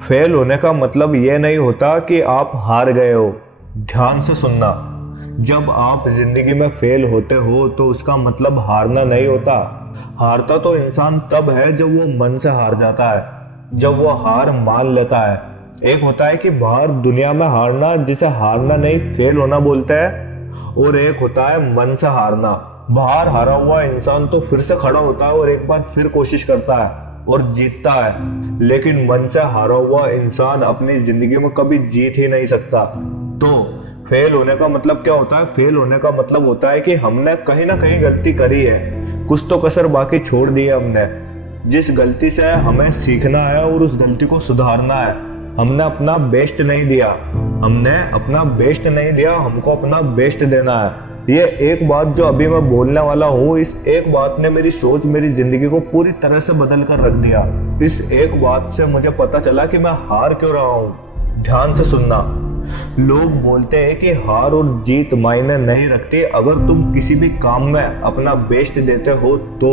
Fail होने का मतलब ये नहीं होता कि आप हार गए हो। ध्यान से सुनना, जब आप जिंदगी में फेल होते हो तो उसका मतलब हारना नहीं होता। हारता तो इंसान तब है जब वो मन से हार जाता है, जब वो हार मान लेता है। एक होता है कि बाहर दुनिया में हारना, जिसे हारना नहीं फेल होना बोलते हैं, और एक होता है मन से हारना। बाहर हारा हुआ इंसान तो फिर से खड़ा होता है और एक बार फिर कोशिश करता है और जीतता है, लेकिन मन से हारा हुआ इंसान अपनी जिंदगी में कभी जीत ही नहीं सकता। तो फेल होने का मतलब क्या होता है? फेल होने का मतलब होता है कि हमने कहीं ना कहीं गलती करी है, कुछ तो कसर बाकी छोड़ दी है हमने, जिस गलती से हमें सीखना है और उस गलती को सुधारना है। हमने अपना बेस्ट नहीं दिया, हमको अपना बेस्ट देना है। ये एक बात जो अभी मैं बोलने वाला हूँ, इस एक बात ने मेरी सोच, मेरी जिंदगी को पूरी तरह से बदल कर रख दिया। इस एक बात से मुझे पता चला कि मैं हार क्यों रहा हूँ। ध्यान से सुनना, लोग बोलते हैं कि हार और जीत मायने नहीं रखती अगर तुम किसी भी काम में अपना बेस्ट देते हो तो,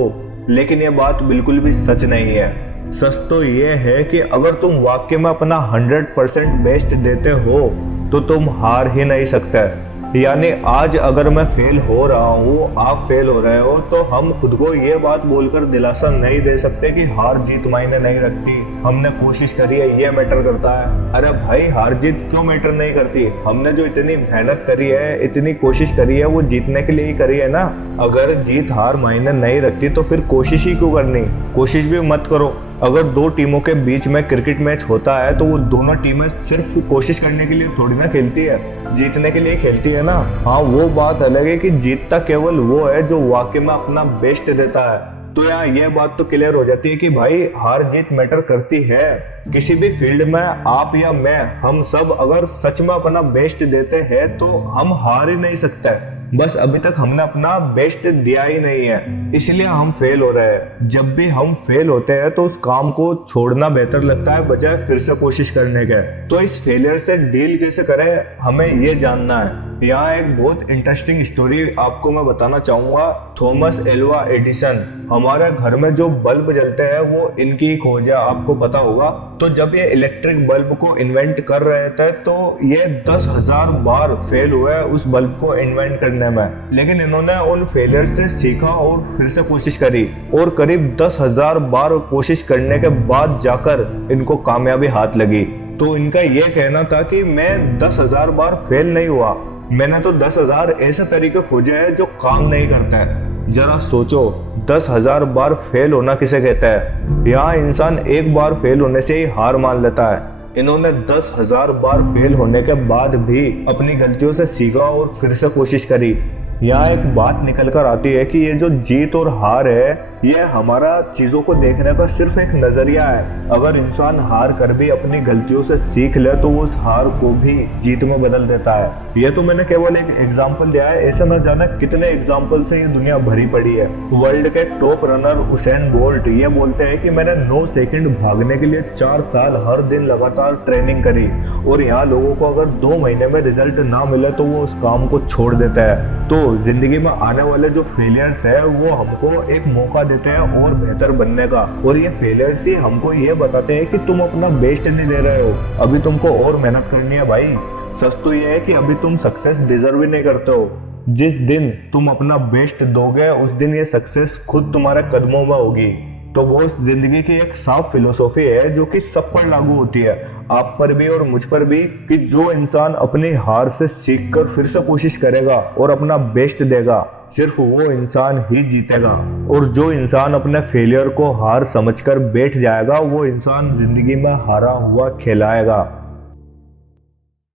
लेकिन ये बात बिल्कुल भी सच नहीं है। सच तो ये है कि अगर तुम वाकई में अपना 100% बेस्ट देते हो तो तुम हार ही नहीं सकते। यानी आज अगर मैं फेल हो रहा हूँ, आप फेल हो रहे हो, तो हम खुद को ये बात बोलकर दिलासा नहीं दे सकते कि हार जीत मायने नहीं रखती, हमने कोशिश करी है ये मैटर करता है। अरे भाई, हार जीत क्यों मैटर नहीं करती? हमने जो इतनी मेहनत करी है, इतनी कोशिश करी है, वो जीतने के लिए ही करी है ना। अगर जीत हार मायने नहीं रखती तो फिर कोशिश ही क्यों करनी? कोशिश भी मत करो। अगर दो टीमों के बीच में क्रिकेट मैच होता है तो वो दोनों टीमें सिर्फ कोशिश करने के लिए थोड़ी ना खेलती है, जीतने के लिए खेलती है ना। हाँ, वो बात अलग है कि जीतता केवल वो है जो वाकई में अपना बेस्ट देता है। तो यहाँ ये बात तो क्लियर हो जाती है कि भाई हार जीत मैटर करती है। किसी भी फील्ड में आप या मैं, हम सब अगर सच में अपना बेस्ट देते हैं तो हम हार ही नहीं सकते। बस अभी तक हमने अपना बेस्ट दिया ही नहीं है, इसलिए हम फेल हो रहे हैं। जब भी हम फेल होते हैं तो उस काम को छोड़ना बेहतर लगता है बजाय फिर से कोशिश करने के। तो इस फेलियर से डील कैसे करें, हमें ये जानना है। यहाँ एक बहुत इंटरेस्टिंग स्टोरी आपको मैं बताना चाहूंगा। थॉमस एल्वा एडिसन, हमारे घर में जो बल्ब जलते हैं वो इनकी ही खोज है, आपको पता होगा। तो जब ये इलेक्ट्रिक बल्ब को इन्वेंट कर रहे थे तो ये 10,000 बार फेल हुए उस बल्ब को इन्वेंट करने में, लेकिन इन्होंने उन फेलियर से सीखा और फिर से कोशिश करी, और करीब 10,000 बार कोशिश करने के बाद जाकर इनको कामयाबी हाथ लगी। तो इनका ये कहना था कि मैं 10,000 बार फेल नहीं हुआ, मैंने तो 10,000 ऐसे तरीके खोजे हैं जो काम नहीं करता है। जरा सोचो, 10,000 बार फेल होना किसे कहता है? यहाँ इंसान एक बार फेल होने से ही हार मान लेता है। इन्होंने 10,000 बार फेल होने के बाद भी अपनी गलतियों से सीखा और फिर से कोशिश करी। यहाँ एक बात निकल कर आती है कि ये जो जीत और हार है, ये हमारा चीज़ों को देखने का सिर्फ एक नज़रिया है। अगर इंसान हार कर भी अपनी गलतियों से सीख ले तो वो उस हार को भी जीत में बदल देता है। ये तो मैंने केवल एक एग्जाम्पल दिया है, ऐसे न जाने कितने एग्जाम्पल से ये दुनिया भरी पड़ी है। वर्ल्ड के टॉप रनर हुसैन बोल्ट ये बोलते हैं कि मैंने 9 सेकंड भागने के लिए 4 साल हर दिन लगातार ट्रेनिंग करी, और यहाँ लोगों को अगर 2 महीने में रिजल्ट ना मिले तो वो उस काम को छोड़ देता है। तो जिंदगी में आने वाले जो फेलियर्स है वो हमको एक मौका देते हैं और बेहतर बनने का, और ये फेलियर्स ही हमको ये बताते हैं कि तुम अपना बेस्ट नहीं दे रहे हो, अभी तुमको और मेहनत करनी है भाई। सच तो ये है कि अभी तुम सक्सेस डिजर्व ही नहीं करते हो। जिस दिन तुम अपना बेस्ट दोगे उस दिन ये सक्सेस खुद तुम्हारे कदमों में होगी। तो वो जिंदगी की एक साफ फिलोसॉफी है जो कि सब पर लागू होती है, आप पर भी और मुझ पर भी, कि जो इंसान अपनी हार से सीखकर फिर से कोशिश करेगा और अपना बेस्ट देगा, सिर्फ वो इंसान ही जीतेगा। और जो इंसान अपने फेलियर को हार समझकर बैठ जाएगा वो इंसान जिंदगी में हारा हुआ कहलाएगा।